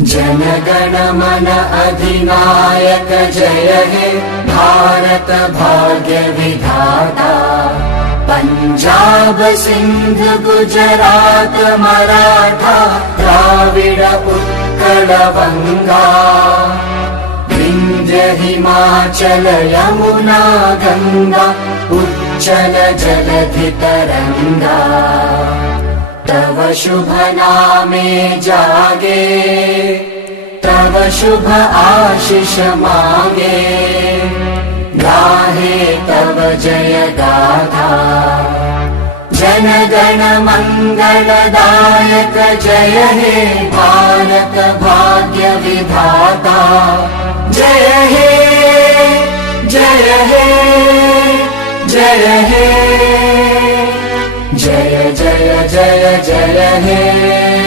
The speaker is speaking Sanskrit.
जनगण मन अधिनायक जय हे भारत भाग्य विधाता। पंजाब सिंध गुजरात मराठा द्राविड उत्कल बंगा। विंध्य हिमाचल यमुना गंगा उच्चल जलधि तरंगा। तव शुभ नामे जागे तव शुभ आशीष मांगे। गाहे तव जय गाथा जनगण मंगलदायक जय हे भारत भाग्य विधाता। जय हे जय हे जय हे जय जय जय जय हे।